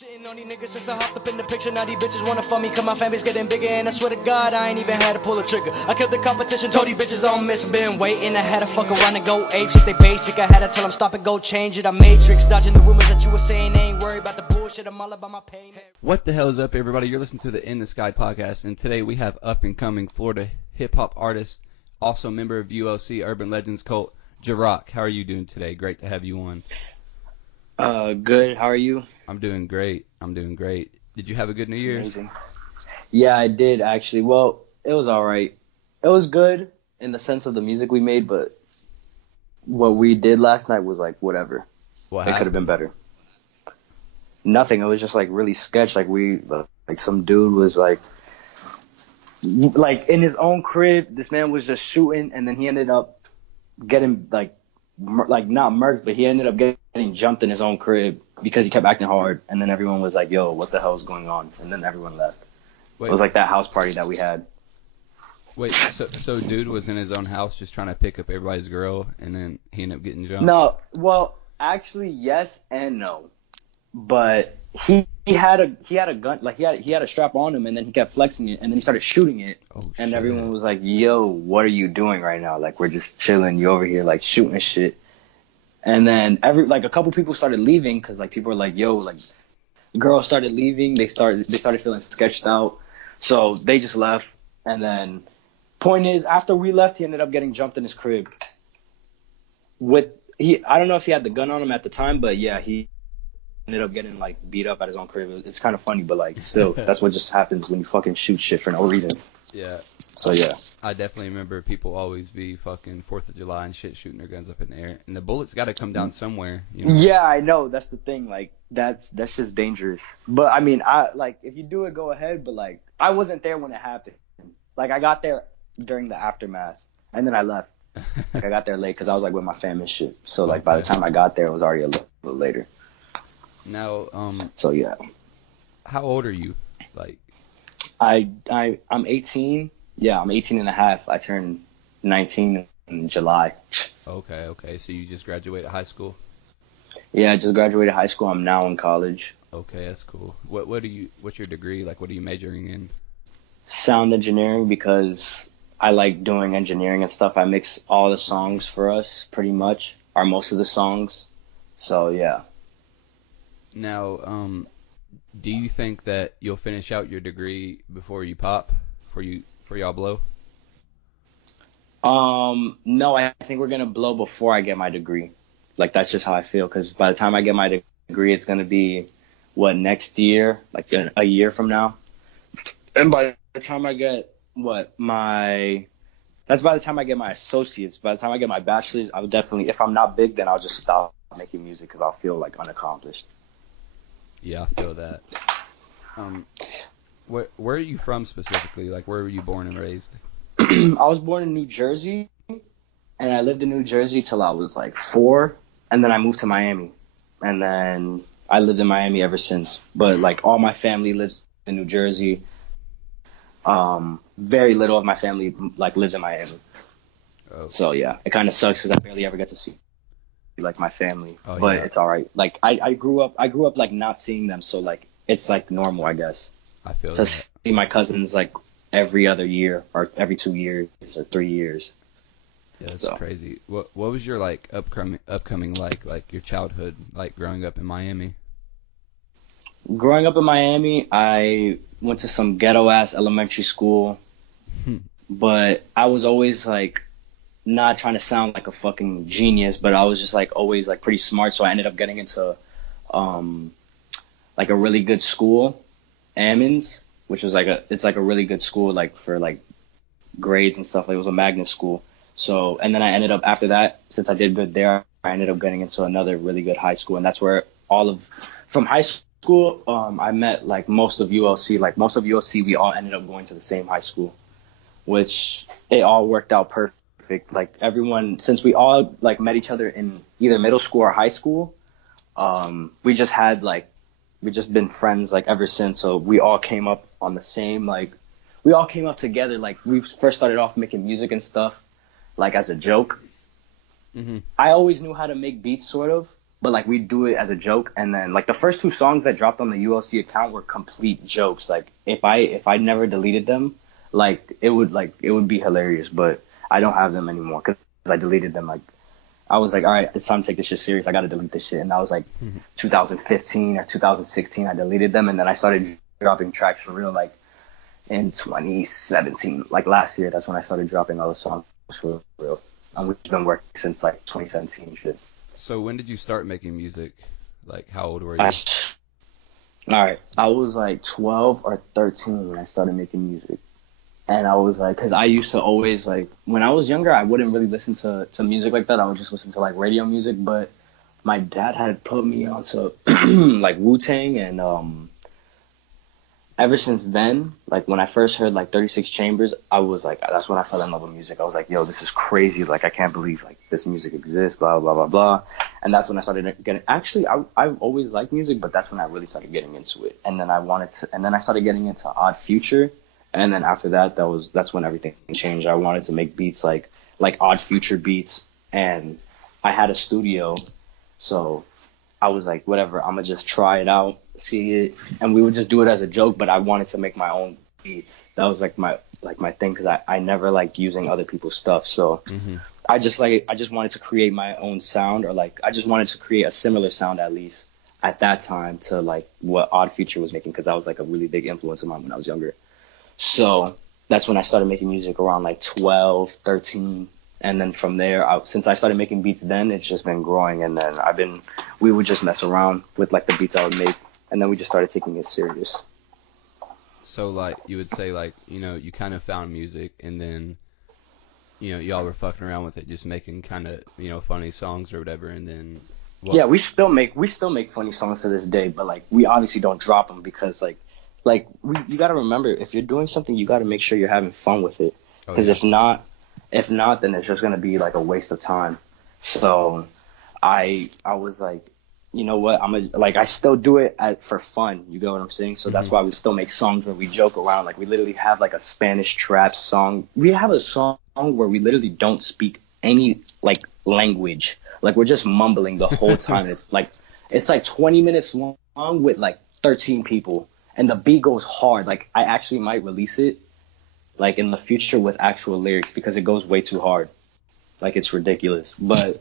Shitting on these niggas since I hopped up in the picture. Now these bitches wanna fuck me cause my family's getting bigger. And I swear to God, I ain't even had to pull a trigger. I killed the competition, told these bitches I don't miss. Been waiting, I had to fuck around and go ape shit. They basic, I had to tell them stop and go change it. I matrix, dodging the rumors that you were saying. They ain't worried about the bullshit, I'm all about my pain. What the hell is up, everybody? You're listening to the In the Sky podcast, and today we have up-and-coming Florida hip-hop artist, also member of ULC Urban Legends cult, Jaroc. How are you doing today? Great to have you on. Good. How are you? I'm doing great. Did you have a good New Year's? Amazing. Yeah, I did actually. Well, it was all right. It was good in the sense of the music we made, but what we did last night was like whatever. What It could have been better. Nothing. It was just like really sketch. Like some dude was like in his own crib. This man was just shooting, and then he ended up getting like not murked, but he ended up getting jumped in his own crib because he kept acting hard. And then everyone was like, "Yo, what the hell is going on?" And then everyone left. Wait, it was like that house party that we had. Wait, so dude was in his own house just trying to pick up everybody's girl, and then he ended up getting jumped? No, well, actually, yes and no. But he had a gun, like he had a strap on him, and then he kept flexing it, and then he started shooting it. Oh, and shit. everyone was like, "Yo, what are you doing right now? Like, we're just chilling. You over here like shooting shit." And then a couple people started leaving because like people were like, "Yo, like." Girls started leaving. They started feeling sketched out, so they just left. And then, point is, after we left, he ended up getting jumped in his crib. I don't know if he had the gun on him at the time, but yeah, he ended up getting like beat up at his own crib. It's kind of funny, but like still, that's what just happens when you fucking shoot shit for no reason. Yeah. So yeah. I definitely remember people always be fucking 4th of July and shit shooting their guns up in the air, and the bullets got to come down somewhere. You know? Yeah, I know. That's the thing. Like that's just dangerous. But I mean, if you do it, go ahead. But like, I wasn't there when it happened. Like I got there during the aftermath, and then I left. Like I got there late because I was like with my fam and shit. So like by the time I got there, it was already a little later. Now, So yeah. How old are you? Like, I'm 18. Yeah, I'm 18 and a half. I turned 19 in July. Okay. So you just graduated high school? Yeah, I just graduated high school. I'm now in college. Okay, that's cool. What's your degree? Like, what are you majoring in? Sound engineering, because I like doing engineering and stuff. I mix all the songs for us, pretty much, or most of the songs. So yeah. Now, do you think that you'll finish out your degree before you pop? For y'all blow? No, I think we're gonna blow before I get my degree. Like that's just how I feel. Because by the time I get my degree, it's gonna be next year, like a year from now. And by the time I get that's by the time I get my associates. By the time I get my bachelor's, I would definitely, if I'm not big, then I'll just stop making music because I'll feel like unaccomplished. Yeah, I feel that. Where are you from specifically? Like, where were you born and raised? I was born in New Jersey, and I lived in New Jersey till I was like 4, and then I moved to Miami, and then I lived in Miami ever since. But like all my family lives in New Jersey. Very little of my family like lives in Miami. Oh. So yeah, it kind of sucks because I barely ever get to see like my family. Oh, but yeah. It's all right. Like I grew up like not seeing them, so like it's like normal, I guess. I feel to see my cousins like every other year or every 2 years or 3 years. Yeah, that's crazy. What was your like upcoming like your childhood, like growing up in Miami? Growing up in Miami, I went to some ghetto ass elementary school, but I was always like not trying to sound like a fucking genius, but I was just like always like pretty smart, so I ended up getting into like a really good school, Ammons, which was it's a really good school like for like grades and stuff. Like it was a magnet school. So and then I ended up after that, since I did good there, I ended up getting into another really good high school, and that's where from high school I met like most of ULC. Like most of ULC, we all ended up going to the same high school, which it all worked out perfect. Like everyone, since we all like met each other in either middle school or high school, we just been friends like ever since. So we all came up on the same we all came up together. Like we first started off making music and stuff like as a joke. Mm-hmm. I always knew how to make beats sort of, but like we do it as a joke. And then like the first two songs that dropped on the ULC account were complete jokes. Like if I never deleted them, like it would be hilarious. But I don't have them anymore because I deleted them. Like I was like, all right, it's time to take this shit serious. I got to delete this shit. And that was like 2015 or 2016. I deleted them, and then I started dropping tracks for real. Like in 2017, like last year, that's when I started dropping all the songs for real. And we've been working since like 2017 shit. So when did you start making music? Like, how old were you? All right, I was like 12 or 13 when I started making music. And I was like, because I used to always, like, when I was younger, I wouldn't really listen to music like that. I would just listen to, like, radio music. But my dad had put me onto, like, Wu-Tang. And ever since then, like, when I first heard, like, 36 Chambers, I was like, that's when I fell in love with music. I was like, yo, this is crazy. Like, I can't believe, like, this music exists, blah, blah, blah, blah. And that's when I started getting, actually, I've always liked music, but that's when I really started getting into it. And then I started getting into Odd Future. And then after that, that's when everything changed. I wanted to make beats like Odd Future beats, and I had a studio, so I was like, whatever, I'm gonna just try it out, see it, and we would just do it as a joke. But I wanted to make my own beats. That was like my thing, because I never liked using other people's stuff. So I just wanted to create my own sound, or like I just wanted to create a similar sound at least at that time to like what Odd Future was making, because that was like a really big influence of mine when I was younger. So that's when I started making music around like 12, 13. And then from there, since I started making beats then, it's just been growing. And then we would just mess around with like the beats I would make. And then we just started taking it serious. So like you would say like, you kind of found music and then, y'all were fucking around with it, just making kind of, funny songs or whatever. And then. Yeah, we still make funny songs to this day. But like we obviously don't drop them because you got to remember, if you're doing something, you got to make sure you're having fun with it. Because if not, then it's just going to be like a waste of time. So I was like, you know what? I still do it for fun. You get what I'm saying? So that's why we still make songs where we joke around. Like we literally have like a Spanish trap song. We have a song where we literally don't speak any like language. Like we're just mumbling the whole time. It's like 20 minutes long with like 13 people. And the beat goes hard. Like I actually might release it like in the future with actual lyrics, because it goes way too hard. Like it's ridiculous. But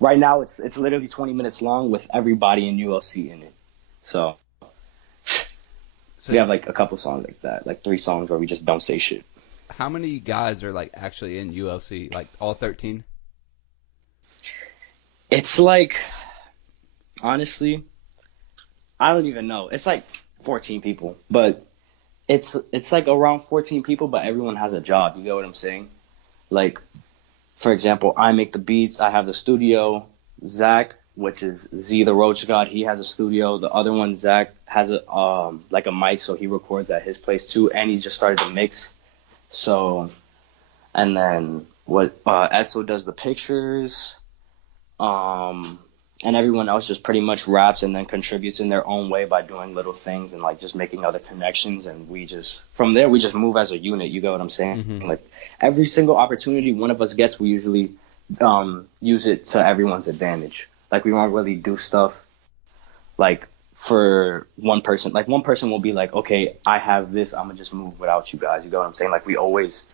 right now it's literally 20 minutes long with everybody in ULC in it. So we have like a couple songs like that, like 3 songs where we just don't say shit. How many guys are like actually in ULC? Like all 13? It's like, honestly, I don't even know. It's like 14 people, but it's like around 14 people, but everyone has a job. You get what I'm saying? Like, for example, I make the beats. I have the studio. Zach, which is Z the Roach God, he has a studio. The other one, Zach, has a like a mic, so he records at his place too, and he just started to mix. So, and then Esso does the pictures. And everyone else just pretty much raps and then contributes in their own way by doing little things and like just making other connections. And from there we just move as a unit. You get what I'm saying? Like every single opportunity one of us gets, we usually use it to everyone's advantage. Like we won't really do stuff like for one person. Like one person will be like, okay, I have this, I'm gonna just move without you guys. You get what I'm saying? Like we always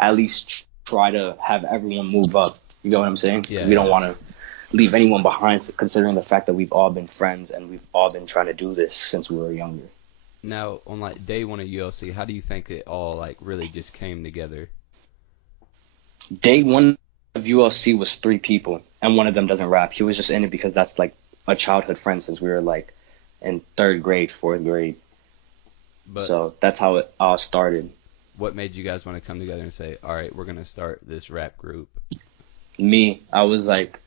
at least try to have everyone move up. You get what I'm saying? Yeah. We don't want to leave anyone behind, considering the fact that we've all been friends and we've all been trying to do this since we were younger. Now, on like day one of ULC, how do you think it all like really just came together? Day one of ULC was 3 people, and one of them doesn't rap. He was just in it because that's like a childhood friend since we were like in 3rd grade, 4th grade. So that's how it all started. What made you guys want to come together and say, all right, we're going to start this rap group? Me, I was like,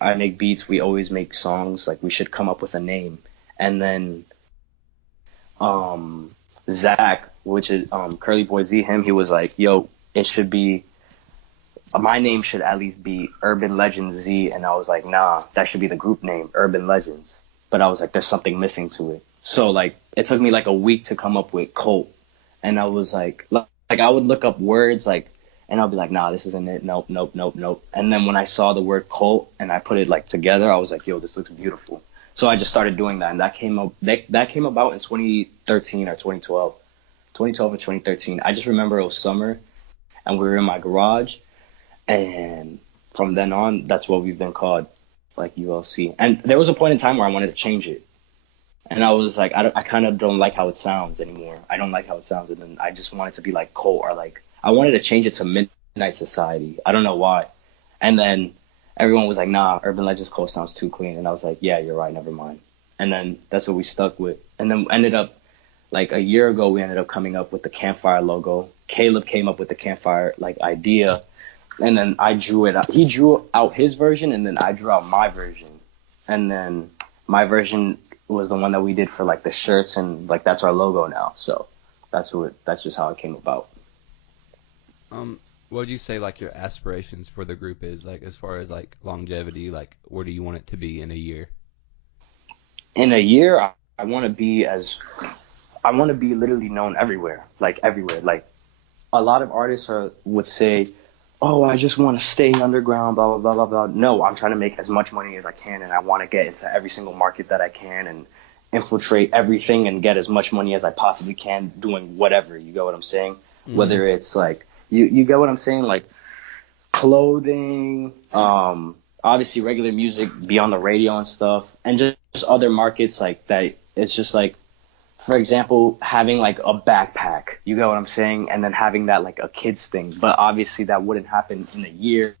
I make beats, we always make songs, like we should come up with a name. And then Zach, which is Curly Boy Z, he was like, yo, it should be, my name should at least be Urban Legends Z. And I was like, nah, that should be the group name, Urban Legends. But I was like, there's something missing to it. So like it took me like a week to come up with Colt. And I was like I would look up words like and I'll be like, nah, this isn't it. Nope, nope, nope, nope. And then when I saw the word cult and I put it like together, I was like, yo, this looks beautiful. So I just started doing that, and that came about in 2013 or 2012, 2012 or 2013. I just remember it was summer, and we were in my garage, and from then on, that's what we've been called, like ULC. And there was a point in time where I wanted to change it, and I was like, I kind of don't like how it sounds anymore. I don't like how it sounds, and then I just wanted to be like cult, or like I wanted to change it to Midnight Society. I don't know why. And then everyone was like, nah, Urban Legends Cult sounds too clean. And I was like, yeah, you're right, never mind. And then that's what we stuck with. And then ended up, like a year ago, we ended up coming up with the campfire logo. Caleb came up with the campfire like idea, and then I drew it out. He drew out his version, and then I drew out my version. And then my version was the one that we did for like the shirts, and like that's our logo now. So that's just how it came about. What would you say like your aspirations for the group is, like as far as like longevity, like where do you want it to be in a year? In a year, I want to be literally known everywhere, like everywhere. Like a lot of artists would say, oh, I just want to stay underground, blah, blah, blah, blah, blah. No, I'm trying to make as much money as I can, and I want to get into every single market that I can and infiltrate everything and get as much money as I possibly can doing whatever. You get what I'm saying? Mm-hmm. Whether it's like, you get what I'm saying? Like clothing, obviously regular music, be on the radio and stuff, and just other markets like that. It's just like, for example, having like a backpack, you get what I'm saying? And then having that like a kid's thing. But obviously that wouldn't happen in a year,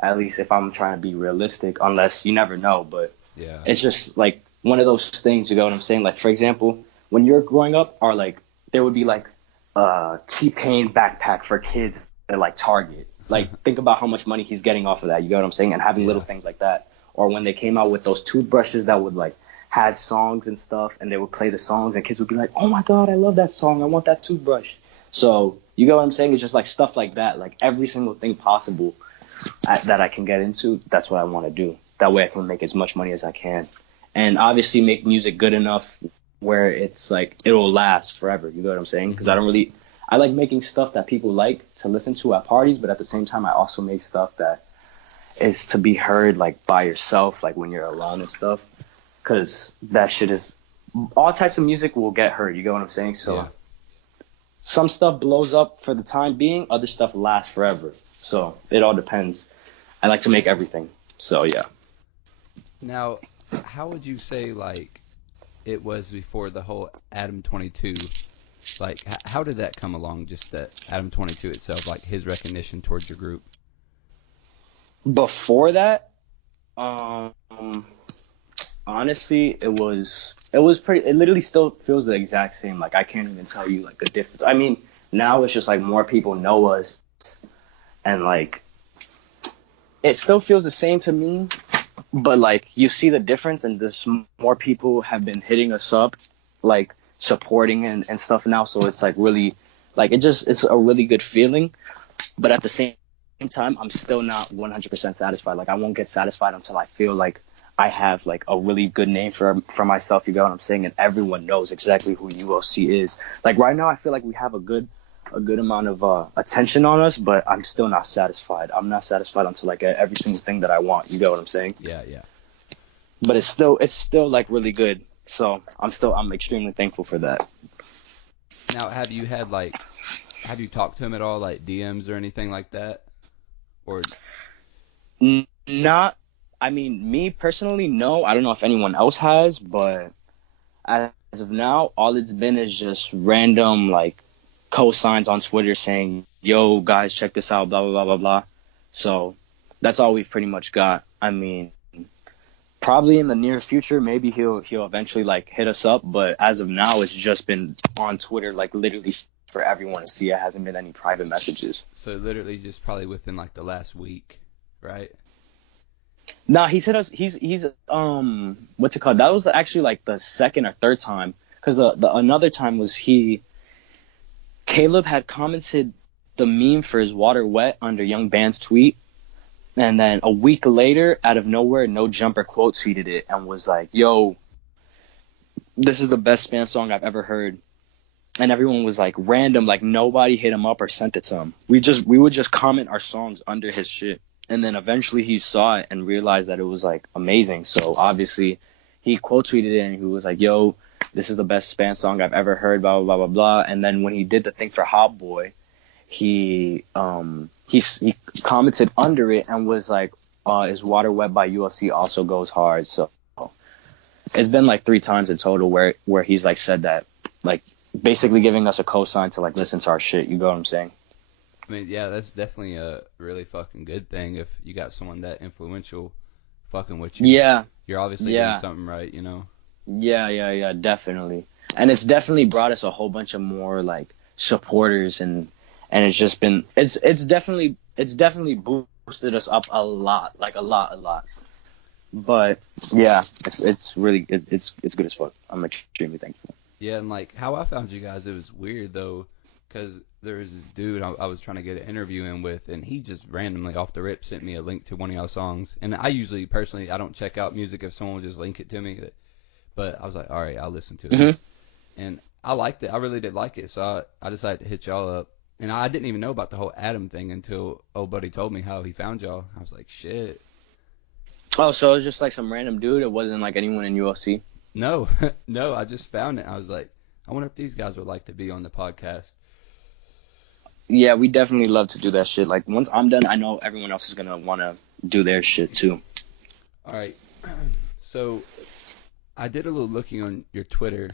at least if I'm trying to be realistic, unless you never know. But yeah, it's just like one of those things, you get what I'm saying? Like, for example, when you're growing up, or like there would be like a T-Pain backpack for kids at like Target. Like, think about how much money he's getting off of that, you get what I'm saying? And having little things like that. Or when they came out with those toothbrushes that would like had songs and stuff, and they would play the songs, and kids would be like, oh my God, I love that song. I want that toothbrush. So you get what I'm saying? It's just like stuff like that, like every single thing possible that I can get into. That's what I want to do. That way I can make as much money as I can. And obviously make music good enough where it's like, it'll last forever. You get what I'm saying? Because I like making stuff that people like to listen to at parties, but at the same time, I also make stuff that is to be heard like by yourself, like when you're alone and stuff. Because that shit is, all types of music will get heard, you get what I'm saying? So some stuff blows up for the time being, other stuff lasts forever. So it all depends. I like to make everything. So yeah. Now, how would you say like it was before the whole Adam 22? Like, how did that come along, just that Adam 22 itself, like his recognition towards your group? Before that, honestly, it was pretty, it literally still feels the exact same. Like, I can't even tell you, like, a difference. I mean, now it's just, like, more people know us, and, like, it still feels the same to me, but, like, you see the difference, and there's more people have been hitting us up, like, supporting and stuff now, so it's, like, really, like, it's a really good feeling, but at the same time, I'm still not 100% satisfied. Like, I won't get satisfied until I feel like I have like a really good name for myself, you get what I'm saying, and everyone knows exactly who ULC is. Like right now, I feel like we have a good amount of attention on us, but I'm still not satisfied. I'm not satisfied until I get every single thing that I want. You get what I'm saying? Yeah. But it's still like really good. So I'm extremely thankful for that. Now, have you talked to him at all, like DMs or anything like that, or not? I mean, me personally, no. I don't know if anyone else has, but as of now, all it's been is just random, like, cosigns on Twitter saying, yo, guys, check this out, blah, blah, blah, blah, blah. So that's all we've pretty much got. I mean, probably in the near future, maybe he'll eventually, like, hit us up. But as of now, it's just been on Twitter, like, literally for everyone to see. It hasn't been any private messages. So literally just probably within, like, the last week, right? Nah, he's hit us. He's what's it called? That was actually like the second or third time, because the another time was Caleb had commented the meme for his Water Wet under Young Band's tweet, and then a week later, out of nowhere, No Jumper quote tweeted it and was like, "Yo, this is the best Span song I've ever heard." and everyone was like random, like nobody hit him up or sent it to him. We would just comment our songs under his shit, and then eventually he saw it and realized that it was like amazing. So obviously he quote tweeted it and he was like, "Yo, this is the best Span song I've ever heard." Blah blah blah blah blah. And then when he did the thing for Hot Boy, he commented under it and was like, "Is Water Wet by ULC also goes hard." So it's been like 3 times in total where he's like said that, like basically giving us a cosign to like listen to our shit. You know what I'm saying? I mean, yeah, that's definitely a really fucking good thing if you got someone that influential fucking with you. Yeah, You're obviously doing something right, you know? yeah, definitely. And it's definitely brought us a whole bunch of more like supporters, and it's just been it's definitely boosted us up a lot, like a lot. But yeah, it's really it's good as fuck. I'm extremely thankful. Yeah, and like how I found you guys, it was weird though, because there was this dude I was trying to get an interview in with, and he just randomly off the rip sent me a link to one of y'all songs. And I usually personally I don't check out music if someone will just link it to me, but I was like, all right, I'll listen to it. Mm-hmm. And I liked it. I really did like it, so I decided to hit y'all up. And I didn't even know about the whole Adam thing until old buddy told me how he found y'all. I was like, shit. Oh, so it was just like some random dude. It wasn't like anyone in ULC. No, no, I just found it. I was like, I wonder if these guys would like to be on the podcast. Yeah, we definitely love to do that shit. Like once I'm done, I know everyone else is gonna want to do their shit too. All right. So I did a little looking on your Twitter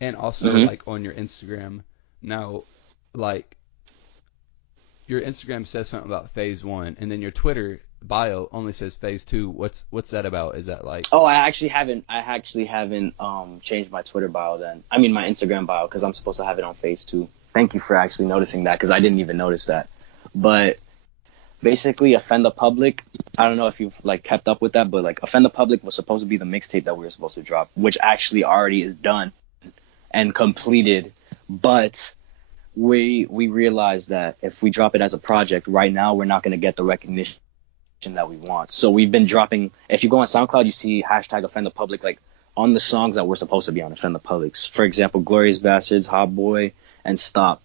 and also like on your Instagram. Now, like your Instagram says something about phase 1, and then your Twitter bio only says phase 2. What's that about? Is that like? Oh, I actually haven't changed my Twitter bio then. I mean my Instagram bio, because I'm supposed to have it on phase 2. Thank you for actually noticing that, because I didn't even notice that. But basically, Offend the Public, I don't know if you've like kept up with that, but like Offend the Public was supposed to be the mixtape that we were supposed to drop, which actually already is done and completed. But we realized that if we drop it as a project right now, we're not going to get the recognition that we want. So we've been dropping, if you go on SoundCloud, you see hashtag Offend the Public like on the songs that were supposed to be on Offend the Public. For example, Glorious Bastards, Hot Boy, and Stop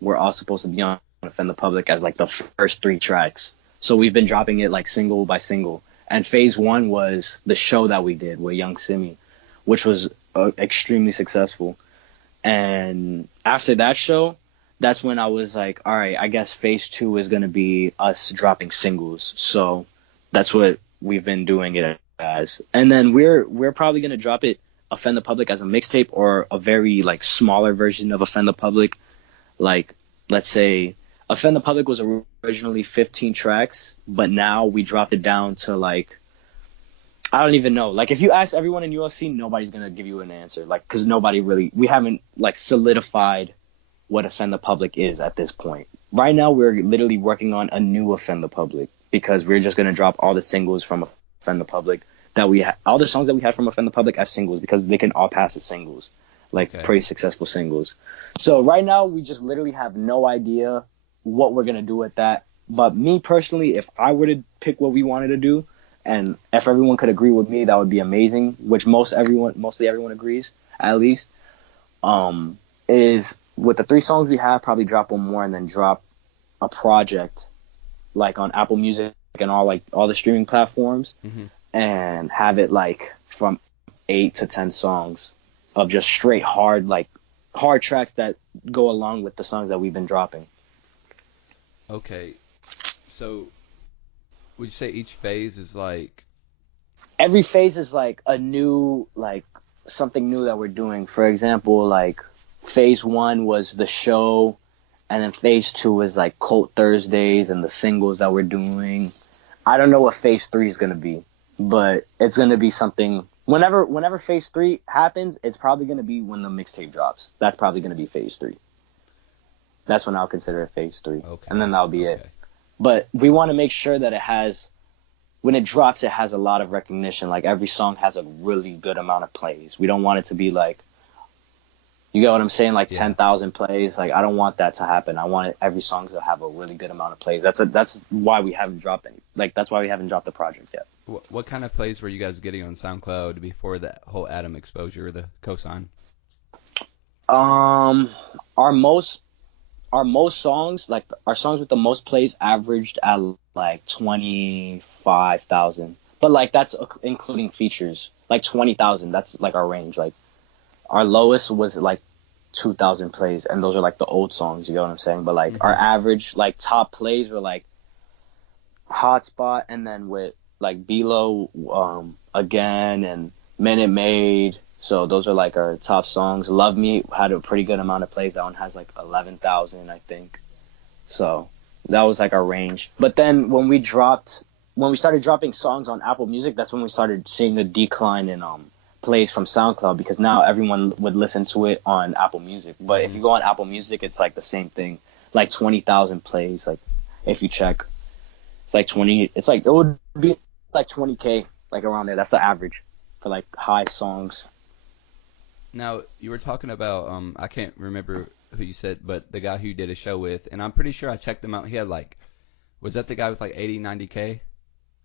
were all supposed to be on Offend the Public as like the first 3 tracks. So we've been dropping it like single by single. And phase 1 was the show that we did with Young Simi, which was extremely successful. And after that show, that's when I was like, all right, I guess phase 2 is going to be us dropping singles. So that's what we've been doing it as. And then we're probably going to drop it Offend the Public as a mixtape, or a very like smaller version of Offend the Public. Like, let's say Offend the Public was originally 15 tracks, but now we dropped it down to like, I don't even know. Like, if you ask everyone in ULC, nobody's going to give you an answer. Like, because we haven't like solidified what Offend the Public is at this point. Right now, we're literally working on a new Offend the Public, because we're just going to drop all the singles from Offend the Public all the songs that we had from Offend the Public as singles, because they can all pass as singles, like pretty successful singles. So right now, we just literally have no idea what we're going to do with that. But me personally, if I were to pick what we wanted to do, and if everyone could agree with me, that would be amazing, which mostly everyone agrees, at least, is with the 3 songs we have, probably drop one more and then drop a project like on Apple Music and all the streaming platforms, and have it like from 8 to 10 songs of just straight hard tracks that go along with the songs that we've been dropping. Okay, so would you say each phase is like? Every phase is like a new, like something new that we're doing. For example, like phase 1 was the show, and then phase 2 is like Cult Thursdays and the singles that we're doing. I don't know what phase 3 is gonna be, but it's gonna be something. Whenever phase 3 happens, it's probably gonna be when the mixtape drops. That's probably gonna be phase 3. That's when I'll consider it phase 3, and then that'll be it. But we want to make sure that when it drops, it has a lot of recognition. Like, every song has a really good amount of plays. We don't want it to be like, you get what I'm saying? Like 10,000 plays. Like, I don't want that to happen. I want every song to have a really good amount of plays. That's why we haven't dropped any. Like, that's why we haven't dropped the project yet. What kind of plays were you guys getting on SoundCloud before that whole Adam exposure, or the cosign? Our most songs, like our songs with the most plays, averaged at like 25,000. But like that's including features, like 20,000. That's like our range. Like our lowest was like 2,000 plays, and those are like the old songs. You get what I'm saying? But like our average, like top plays were like Hotspot, and then with like Below, again, and Minute Maid. So those are like our top songs. Love Me had a pretty good amount of plays. That one has like 11,000, I think. So that was like our range. But then when we started dropping songs on Apple Music, that's when we started seeing the decline in plays from SoundCloud, because now everyone would listen to it on Apple Music. But if you go on Apple Music, it's like the same thing, like 20,000 plays. Like if you check, it's like 20. It's like it would be like 20K, like around there. That's the average for like high songs. Now, you were talking about, I can't remember who you said, but the guy who you did a show with, and I'm pretty sure I checked him out. He had like, was that the guy with like 80, 90K?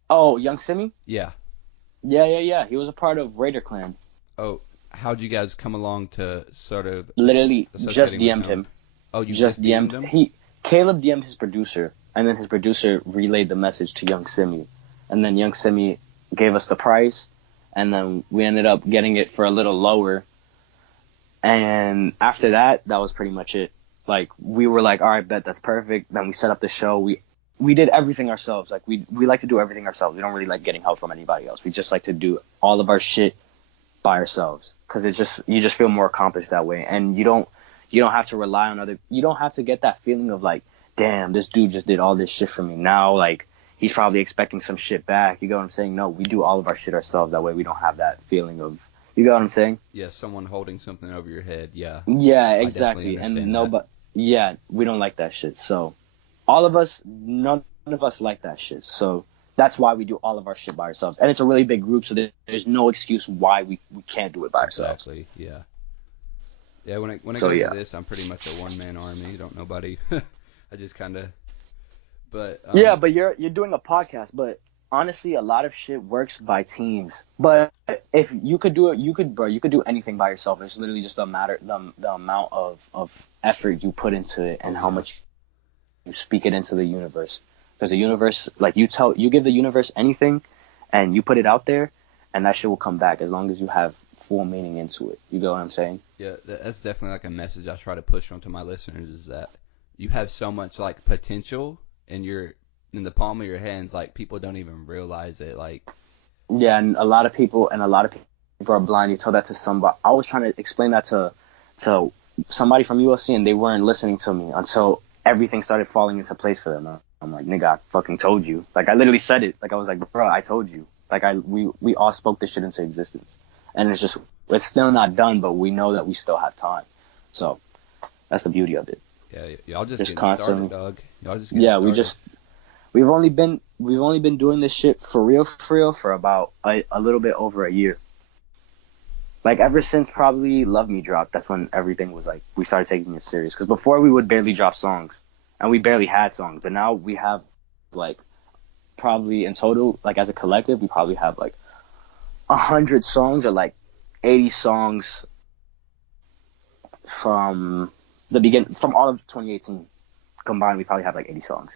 Oh, Young Simi? Yeah. Yeah. He was a part of Raider Clan. Oh, how'd you guys come along to sort of Literally just associating with DM'd him. Oh, you just DM'd him? Caleb DM'd his producer, and then his producer relayed the message to Young Simi. And then Young Simi gave us the price, and then we ended up getting it for a little lower. And after that was pretty much it. Like, we were like, all right, bet, that's perfect. Then we set up the show. We did everything ourselves. Like, we like to do everything ourselves. We don't really like getting help from anybody else. We just like to do all of our shit by ourselves, because you just feel more accomplished that way. And you don't have to rely on you don't have to get that feeling of like, damn, this dude just did all this shit for me. Now, like, he's probably expecting some shit back. You get what I'm saying? No, we do all of our shit ourselves. That way we don't have that feeling of, you get what I'm saying? Yeah, someone holding something over your head. Yeah. Yeah, exactly. We don't like that shit. So none of us like that shit. So that's why we do all of our shit by ourselves. And it's a really big group, so there's no excuse why we can't do it by ourselves. Exactly. Yeah. Yeah, when it comes to this, I'm pretty much a one-man army. Don't nobody. I just kind of. But yeah, but you're doing a podcast, but honestly, a lot of shit works by teams. But if you could do it, you could do anything by yourself. It's literally just the amount of effort you put into it, and how much you speak it into the universe. Because the universe, like, you give the universe anything, and you put it out there, and that shit will come back as long as you have full meaning into it. You get what I'm saying? Yeah, that's definitely like a message I try to push onto my listeners, is that you have so much like potential, and you're in the palm of your hands. Like, people don't even realize it. Like, yeah, and a lot of people are blind. You tell that to somebody. I was trying to explain that to somebody from ULC, and they weren't listening to me until everything started falling into place for them. I'm like, nigga, I fucking told you. Like, I literally said it. Like, I was like, bro, I told you. Like, we all spoke this shit into existence, and it's still not done, but we know that we still have time. So that's the beauty of it. Yeah, y'all just getting constantly started, dog. Y'all just getting started. We've only been doing this shit for real for about a little bit over a year. Like, ever since probably Love Me dropped, that's when everything was like, we started taking it serious. Because before, we would barely drop songs, and we barely had songs. But now we have, like, probably in total, like, as a collective, we probably have like 100 songs, or like 80 songs from all of 2018 combined. We probably have like 80 songs.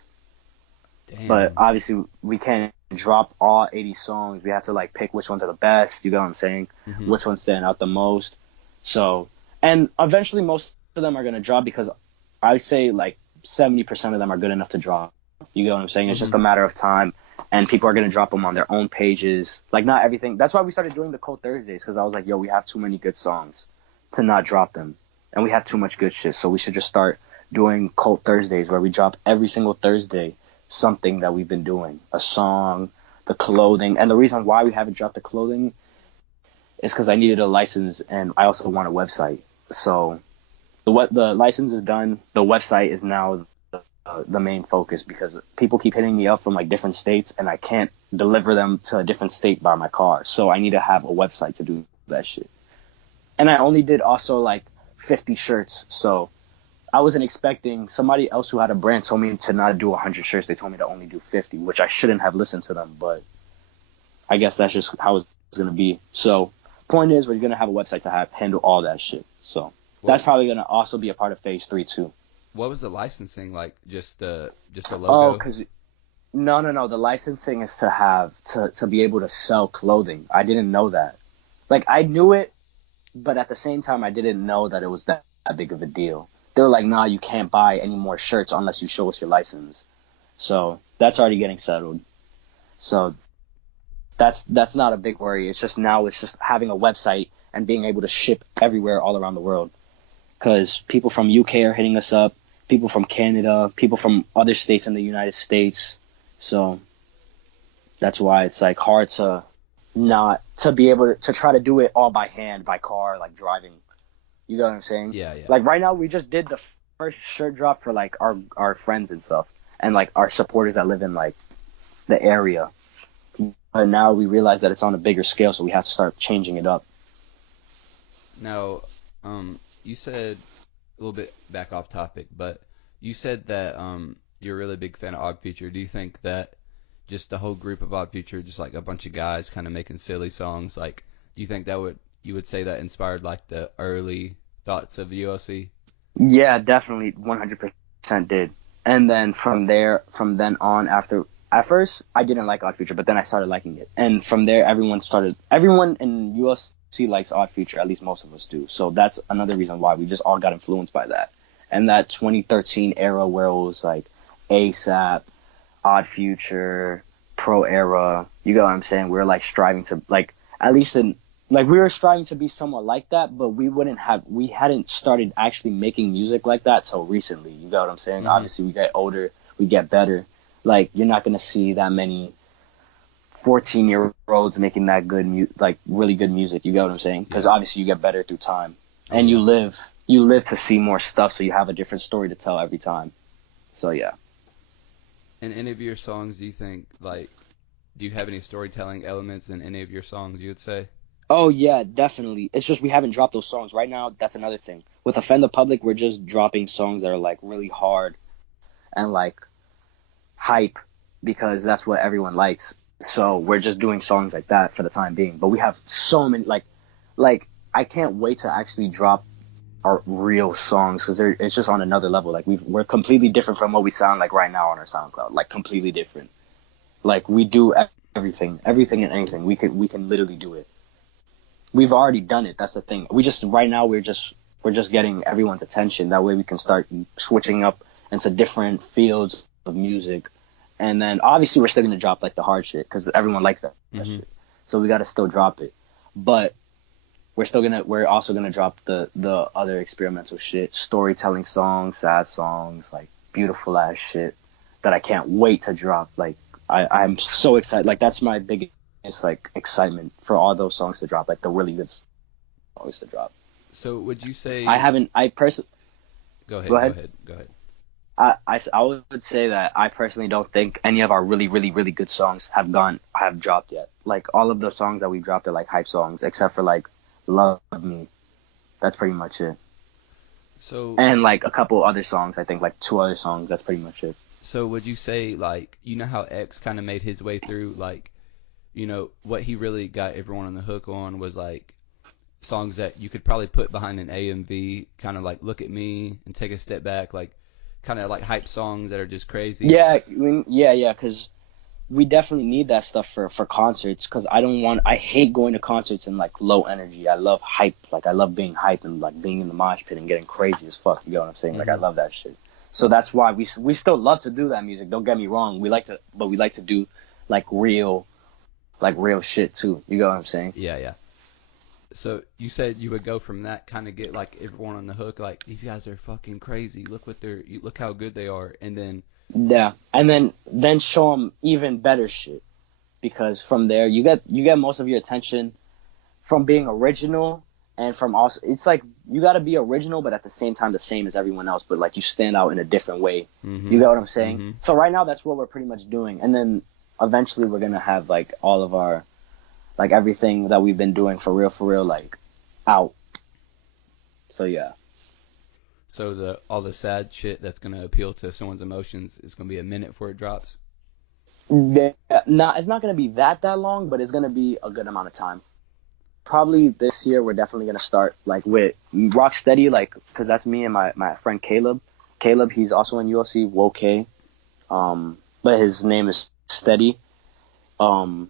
Damn. But obviously we can't drop all 80 songs. We have to like pick which ones are the best. You get what I'm saying? Mm-hmm. Which ones stand out the most. So, and eventually most of them are gonna drop, because I say like 70% of them are good enough to drop. You get what I'm saying? It's just a matter of time, and people are gonna drop them on their own pages. Like, not everything. That's why we started doing the Cold Thursdays, because I was like, yo, we have too many good songs to not drop them, and we have too much good shit. So we should just start doing Cold Thursdays, where we drop every single Thursday something that we've been doing, a song, the clothing. And the reason why we haven't dropped the clothing is because I needed a license, and I also want a website. So the license is done. The website is now the main focus, because people keep hitting me up from like different states, and I can't deliver them to a different state by my car. So I need to have a website to do that shit. And I only did also like 50 shirts. So I wasn't expecting. Somebody else who had a brand told me to not do 100 shirts. They told me to only do 50, which I shouldn't have listened to them, but I guess that's just how it's going to be. So point is, we're going to have a website to handle all that shit. So That's probably gonna also be a part of phase 3 too. What was the licensing like? Just a Oh, logo? cause no. The licensing is to have to be able to sell clothing. I didn't know that. Like I knew it, but at the same time, I didn't know that it was that big of a deal. They were like, nah, you can't buy any more shirts unless you show us your license. So that's already getting settled. So that's not a big worry. It's just now it's just having a website and being able to ship everywhere all around the world. Because people from UK are hitting us up, people from Canada, people from other states in the United States. So that's why it's like hard to not to be able to try to do it all by hand, by car, like driving. You know what I'm saying? Yeah, yeah. Like right now, we just did the first shirt drop for like our friends and stuff, and like our supporters that live in like the area. But now we realize that it's on a bigger scale, so we have to start changing it up. Now, you said a little bit back off topic, but you said that you're a really big fan of Odd Future. Do you think that just the whole group of Odd Future, just like a bunch of guys kind of making silly songs, like do you think that you would say that inspired like the early thoughts of ULC? Yeah, definitely, 100% did. And then from then on, at first I didn't like Odd Future, but then I started liking it. And from there, everyone in ULC likes Odd Future, at least most of us do. So that's another reason why we just all got influenced by that. And that 2013 era where it was like ASAP, Odd Future, Pro Era, you get what I'm saying? We're like striving to like at least in like we were striving to be somewhat like that, but we hadn't started actually making music like that till recently. You get what I'm saying? Mm-hmm. Obviously, we get older, we get better. Like you're not gonna see that many 14-year-olds making that like really good music. You get what I'm saying? Because obviously you get better through time, and you live to see more stuff, so you have a different story to tell every time. So yeah. In any of your songs, do you think like do you have any storytelling elements in any of your songs? You would say? Oh yeah, definitely. It's just we haven't dropped those songs right now. That's another thing. With Offend the Public, we're just dropping songs that are like really hard and like hype because that's what everyone likes. So we're just doing songs like that for the time being. But we have so many like I can't wait to actually drop our real songs because it's just on another level. Like we're completely different from what we sound like right now on our SoundCloud. Like completely different. Like we do everything and anything. We can literally do it. We've already done it. That's the thing. We just right now we're just getting everyone's attention. That way we can start switching up into different fields of music. And then obviously we're still gonna drop like the hard shit because everyone likes that shit. So we gotta still drop it. But we're also gonna drop the other experimental shit, storytelling songs, sad songs, like beautiful ass shit that I can't wait to drop. Like I'm so excited. Like that's my biggest like excitement for all those songs to drop, like the really good songs to drop. So would you say I personally Go ahead. Go ahead. I would say that I personally don't think any of our really, really, really good songs have dropped yet. Like all of the songs that we dropped are like hype songs, except for like Love Me. That's pretty much it. So and like a couple other songs, I think like 2 other songs. That's pretty much it. So would you say like you know how X kind of made his way through like you know what he really got everyone on the hook on was like songs that you could probably put behind an AMV, kind of like Look at Me and Take a Step Back, like kind of like hype songs that are just crazy. Yeah, because we definitely need that stuff for concerts. Because I hate going to concerts in like low energy. I love hype. Like I love being hype and like being in the mosh pit and getting crazy as fuck. You know what I'm saying? Like I love that shit. So that's why we still love to do that music. Don't get me wrong. We like to do like real shit too. You know what I'm saying? Yeah. So you said you would go from that kind of get like everyone on the hook, like these guys are fucking crazy. Look how good they are, and then and then show them even better shit, because from there you get most of your attention from being original, and from also it's like you got to be original, but at the same time the same as everyone else, but like you stand out in a different way. You get what I'm saying? So right now that's what we're pretty much doing, and then eventually we're gonna have like all of our like everything that we've been doing for real, like out. So yeah. So all the sad shit that's gonna appeal to someone's emotions is gonna be a minute before it drops. Yeah, it's not gonna be that long, but it's gonna be a good amount of time. probably this year we're definitely gonna start like with Rocksteady, like because that's me and my friend Caleb. Caleb, he's also in ULC, WOK, but his name is Steady. Him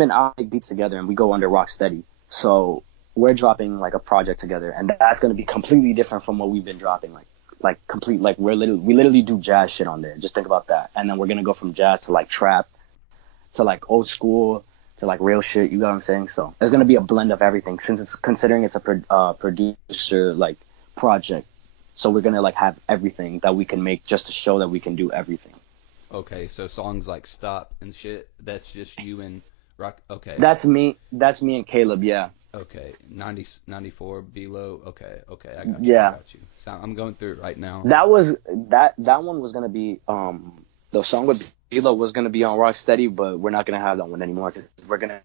and I make beats together, and we go under Rocksteady. So we're dropping like a project together, and that's gonna be completely different from what we've been dropping. Like complete, like we literally do jazz shit on there. Just think about that, and then we're gonna go from jazz to like trap, to like old school, to like real shit. You got what I'm saying? So it's gonna be a blend of everything, since it's considering it's a producer like project. So we're gonna like have everything that we can make just to show that we can do everything. Okay, so songs like Stop and shit, that's just you and Rock. Okay. That's me. That's me and Caleb. Yeah. Okay. 94 Below. Okay. I got you. Yeah. I got you. So I'm going through it right now. That one was gonna be the song with Bilo was gonna be on Rocksteady, but we're not gonna have that one anymore because we're gonna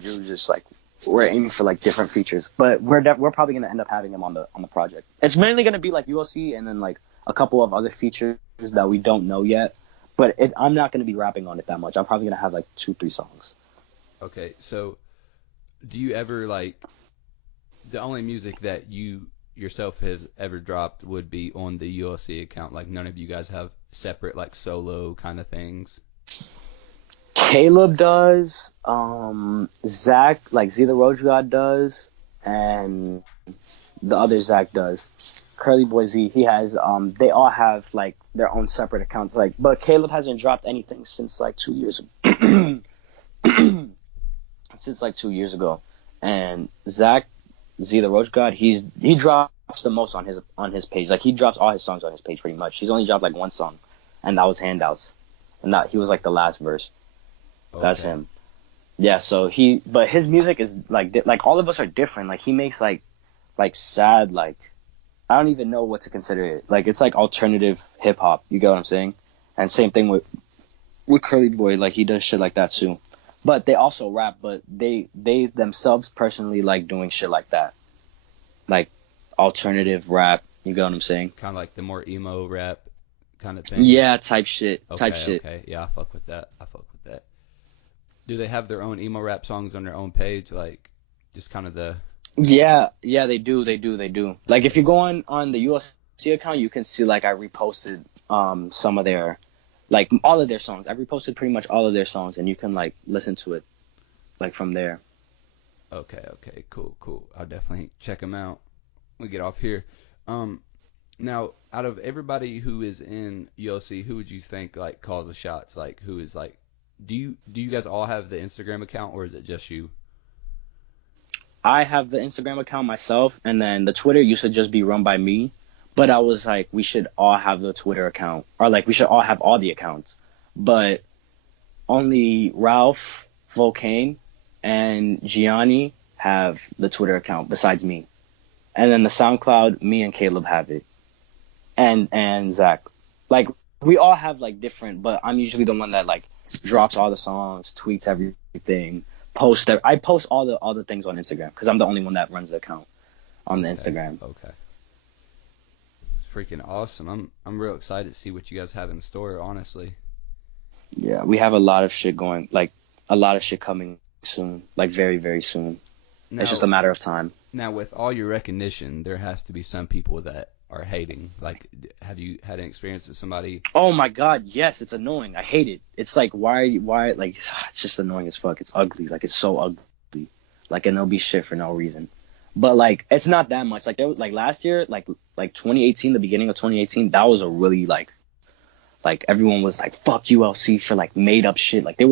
do just like we're aiming for like different features, but we're probably gonna end up having him on the project. It's mainly gonna be like ULC and then like a couple of other features that we don't know yet. But I'm not gonna be rapping on it that much. I'm probably gonna have like 2-3 songs. Okay, so do you ever like the only music that you yourself has ever dropped would be on the ULC account? Like none of you guys have separate like solo kind of things? Caleb does, Zach, like Z the Roach God does, and the other Zach does. Curly Boy Z, he has, they all have like their own separate accounts. Like, but Caleb hasn't dropped anything since like 2 years ago. Since like 2 years ago. And Zach, Z the Roach God, he drops the most on his page. Like he drops all his songs on his page pretty much. He's only dropped like one song, and that was Handouts, and that he was like the last verse. Okay. That's him. Yeah. So but his music is like all of us are different. Like he makes like sad, like I don't even know what to consider it. Like it's like alternative hip hop. You get what I'm saying? And same thing with Curly Boy. Like he does shit like that too. But they also rap, but they themselves personally like doing shit like that. Like alternative rap, you get what I'm saying? Kind of like the more emo rap kind of thing? Yeah, type shit. Okay, yeah, I fuck with that. Do they have their own emo rap songs on their own page? Like, just kind of the... Yeah, they do. Like, if you go on the ULC account, you can see, like, I reposted some of their... Like, all of their songs. I reposted pretty much all of their songs, and you can, like, listen to it, like, from there. Okay, cool. I'll definitely check them out. We'll get off here. Now, out of everybody who is in ULC, who would you think, like, calls the shots? Like, who is, like... Do you guys all have the Instagram account, or is it just you? I have the Instagram account myself, and then the Twitter used to just be run by me. But I was like, we should all have the Twitter account, or like we should all have all the accounts. But only Ralph, Volcane, and Gianni have the Twitter account besides me. And then the SoundCloud, me and Caleb have it, and Zach. Like we all have like different, but I'm usually the one that like drops all the songs, tweets everything, I post all the things on Instagram because I'm the only one that runs the account on the Instagram. Okay. Freaking awesome. I'm real excited to see what you guys have in store, honestly. Yeah, we have a lot of shit going, like a lot of shit coming soon, like very, very soon. Now, it's just a matter of time. Now, with all your recognition, there has to be some people that are hating. Like, have you had an experience with somebody? Oh my God, yes, it's annoying. I hate it. It's like, why, like, it's just annoying as fuck. It's ugly. Like, it's so ugly. Like, and there'll be shit for no reason. But like, it's not that much. Like, there was, like last year, like 2018, the beginning of 2018, that was a really like everyone was like, fuck ULC for like made up shit. Like they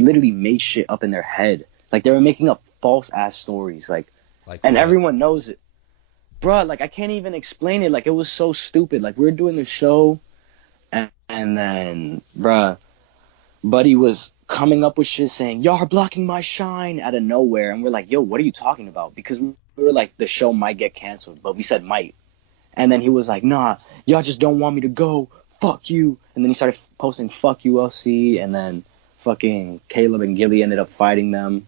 literally made shit up in their head. Like they were making up false ass stories. Like and what? Everyone knows it. Bruh, like I can't even explain it. Like it was so stupid. Like we were doing the show and then Buddy was coming up with shit saying, y'all are blocking my shine out of nowhere. And we're like, yo, what are you talking about? Because we were like, the show might get canceled, but we said might. And then he was like, nah, y'all just don't want me to go. Fuck you. And then he started posting fuck ULC, and then fucking Caleb and Gilly ended up fighting them.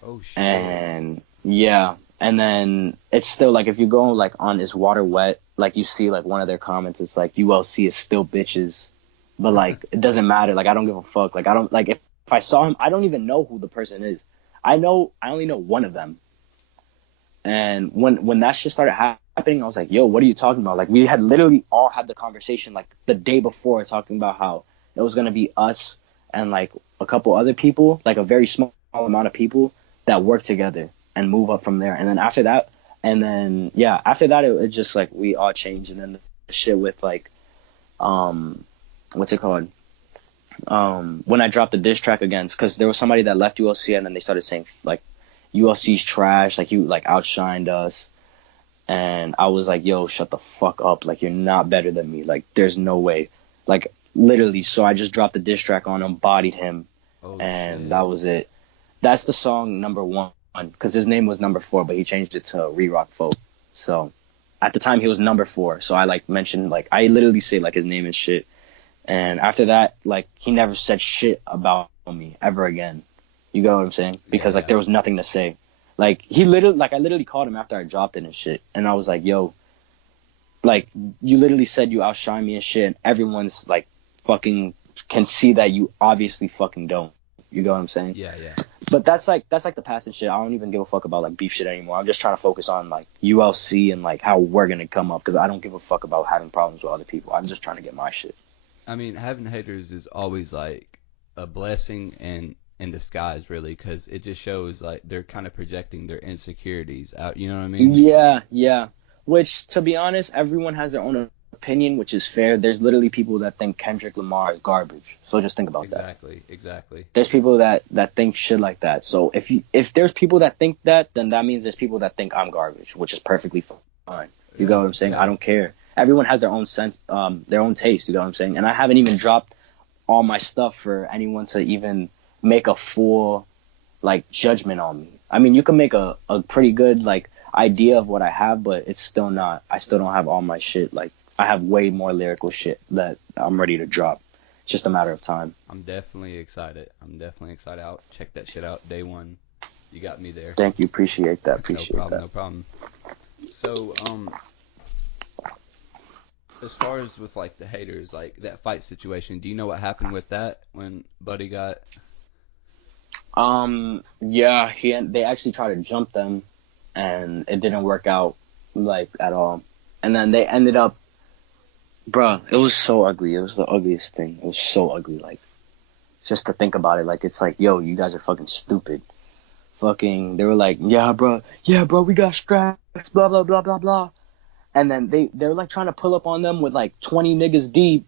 Oh shit. And yeah. And then it's still like if you go like on Is Water Wet, like you see like one of their comments, it's like ULC is still bitches. But like it doesn't matter. Like I don't give a fuck. Like I don't like if I saw him, I don't even know who the person is. I only know one of them. And when that shit started happening, I was like, yo, what are you talking about? Like, we had literally all had the conversation like the day before, talking about how it was gonna be us and like a couple other people, like a very small amount of people that work together and move up from there. And then after that, it just like we all changed. And then the shit with like, what's it called? When I dropped the diss track against, because there was somebody that left ULC and then they started saying like ULC's trash, like you like outshined us. And I was like, yo, shut the fuck up. Like, you're not better than me. Like, there's no way. Like, literally. So I just dropped the diss track on him, bodied him, and shit. that was it. That's the song number 1, because his name was number 4, but he changed it to Re-Rock Folk. So at the time he was number 4. So I like mentioned, like, I literally say like his name and shit. And after that, like, he never said shit about me ever again. You get what I'm saying? Because like there was nothing to say. Like, I literally called him after I dropped it and shit. And I was like, yo, like, you literally said you outshine me and shit. And everyone's, like, fucking can see that you obviously fucking don't. You get what I'm saying? Yeah, yeah. But that's like the past and shit. I don't even give a fuck about, like, beef shit anymore. I'm just trying to focus on, like, ULC and, like, how we're going to come up. Because I don't give a fuck about having problems with other people. I'm just trying to get my shit. I mean, having haters is always, like, a blessing and in disguise, really, because it just shows like they're kind of projecting their insecurities out. You know what I mean? Yeah. Which, to be honest, everyone has their own opinion, which is fair. There's literally people that think Kendrick Lamar is garbage. So just think about that. Exactly. There's people that think shit like that. So if there's people that think that, then that means there's people that think I'm garbage, which is perfectly fine. You get what I'm saying? I don't care. Everyone has their own sense, their own taste. You get what I'm saying? And I haven't even dropped all my stuff for anyone to even make a full like judgment on me. I mean, you can make a pretty good like idea of what I have, but it's still not. I still don't have all my shit. Like, I have way more lyrical shit that I'm ready to drop. It's just a matter of time. I'm definitely excited. I'll check that shit out day one. You got me there. Thank you. Appreciate that. No problem. So as far as with like the haters, like that fight situation, do you know what happened with that when Buddy got? Yeah, they actually tried to jump them, and it didn't work out, like, at all. And then they ended up, bruh, it was so ugly. It was the ugliest thing. It was so ugly, like, just to think about it, like, it's like, yo, you guys are fucking stupid. They were like, yeah, bro, we got straps, blah, blah, blah, blah, blah. And then they were, like, trying to pull up on them with, like, 20 niggas deep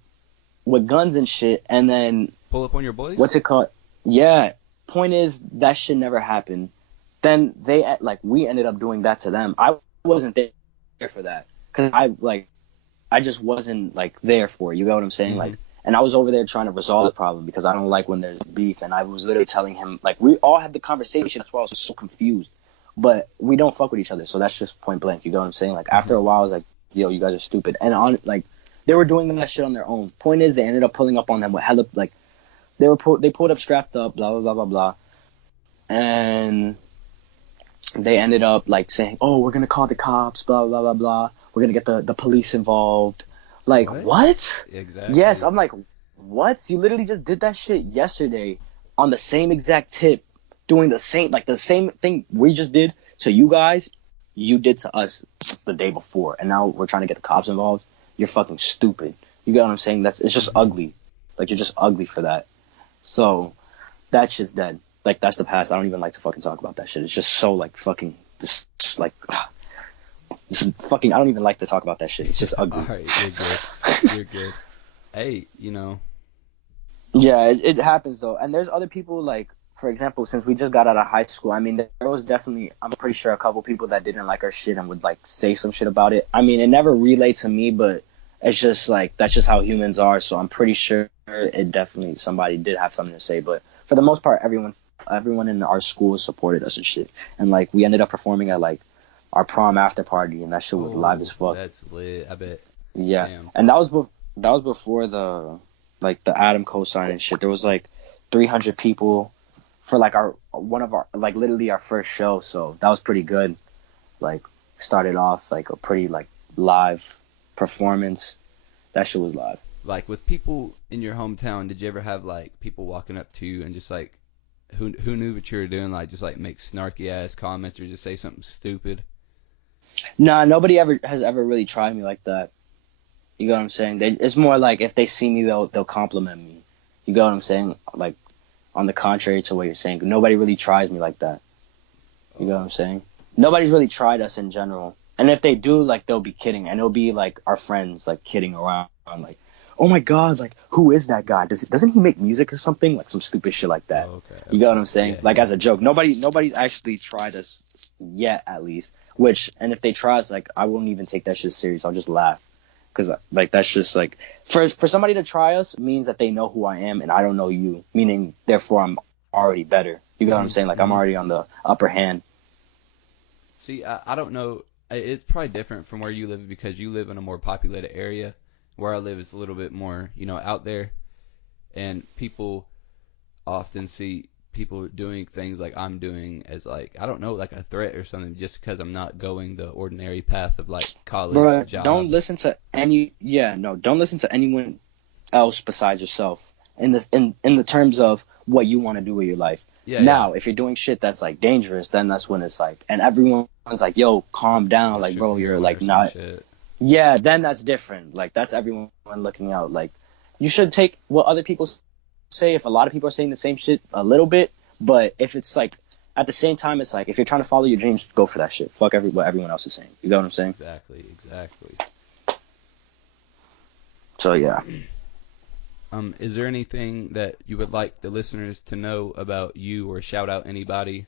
with guns and shit, and then... Pull up on your boys? What's it called? Yeah. Point is, that shit never happened. Then we ended up doing that to them. I wasn't there for that, because I just wasn't like there for it. You know what I'm saying? Mm-hmm. Like, and I was over there trying to resolve the problem, because I don't like when there's beef. And I was literally telling him, like, we all had the conversation. That's why I was so confused. But we don't fuck with each other, so that's just point blank. You know what I'm saying? Like, after a while, I was like, yo, you guys are stupid. And they were doing that shit on their own. Point is, they ended up pulling up on them with hella like. They pulled up strapped up, blah, blah, blah, blah, blah. And they ended up, like, saying, oh, we're going to call the cops, blah, blah, blah, blah. We're going to get the police involved. Like, what? Exactly. Yes, I'm like, what? You literally just did that shit yesterday on the same exact tip, doing the same thing we just did to you guys, you did to us the day before. And now we're trying to get the cops involved. You're fucking stupid. You get what I'm saying? It's just ugly. Like, you're just ugly for that. So, that shit's dead. Like, that's the past. I don't even like to fucking talk about that shit. It's just so, like, fucking, just, like, just fucking, I don't even like to talk about that shit. It's just ugly. Alright, you're good. Hey, you know. Yeah, it happens, though. And there's other people, like, for example, since we just got out of high school, I mean, there was definitely, I'm pretty sure, a couple people that didn't like our shit and would, like, say some shit about it. I mean, it never relayed to me, but it's just, like, that's just how humans are, so I'm pretty sure it definitely, somebody did have something to say. But for the most part, everyone in our school supported us and shit. And, like, we ended up performing at, like, our prom after party, and that shit was live as fuck. That's lit, I bet. Yeah. Damn. And that was before the Adam cosign and shit. There was, like, 300 people for, like, literally our first show, so that was pretty good. Like, started off, like, a pretty, like, live performance. That shit was live. Like, with people in your hometown, did you ever have, like, people walking up to you and just, like, who knew what you were doing? Like just like make snarky ass comments or just say something stupid. Nah, nobody has ever really tried me like that. You know what I'm saying? It's more like if they see me, they'll compliment me. You know what I'm saying? Like on the contrary to what you're saying, nobody really tries me like that. You know what I'm saying? Nobody's really tried us in general. And if they do, like they'll be kidding, and it'll be like our friends like kidding around, like, oh my god, like who is that guy? Doesn't he make music or something? Like some stupid shit like that. Oh, okay. You know what I'm saying? Yeah, like yeah. as a joke. Nobody's actually tried us yet, at least. And if they try us, like I won't even take that shit serious. I'll just laugh. Cause like that's just like for somebody to try us means that they know who I am and I don't know you. Meaning therefore I'm already better. You know what I'm saying? Like I'm already on the upper hand. See, I don't know. It's probably different from where you live because you live in a more populated area. Where I live is a little bit more, out there, and people often see people doing things like I'm doing as like I don't know, like a threat or something, just because I'm not going the ordinary path of like college, Bro, job. don't listen to anyone else besides yourself in the terms of what you want to do with your life. Yeah, now, if you're doing shit that's like dangerous, then that's when it's like, and everyone's like, yo, calm down, like, bro, you're like not. Shit. Yeah, then that's different. Like that's everyone looking out. Like you should take what other people say. If a lot of people are saying the same shit a little bit, but if it's like at the same time, it's like if you're trying to follow your dreams, go for that shit. Fuck what everyone else is saying. You know what I'm saying? Exactly. So yeah. Is there anything that you would like the listeners to know about you or shout out anybody?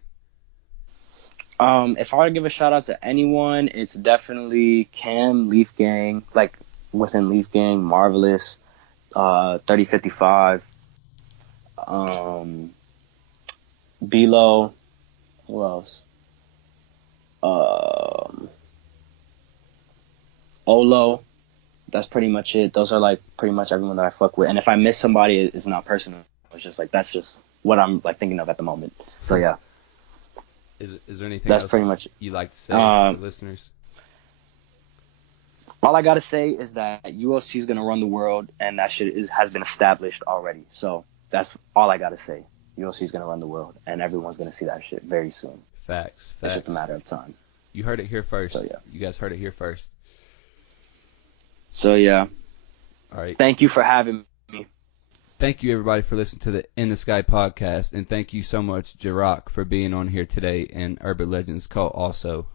If I were to give a shout out to anyone, it's definitely Cam, Leaf Gang, like within Leaf Gang, Marvelous, 3055, Bilo, who else? Olo. That's pretty much it. Those are like pretty much everyone that I fuck with. And if I miss somebody, it's not personal. It's just like that's just what I'm like thinking of at the moment. So yeah. Is there anything That's else pretty much you'd like to say to listeners? All I gotta say is that ULC is gonna run the world, and that shit has been established already. So that's all I gotta say. ULC is gonna run the world, and everyone's gonna see that shit very soon. Facts. It's just a matter of time. You heard it here first. So yeah. You guys heard it here first. So yeah. All right. Thank you for having me. Thank you, everybody, for listening to the In the Sky podcast, and thank you so much, Jaroc, for being on here today, and Urban Legends Cult also.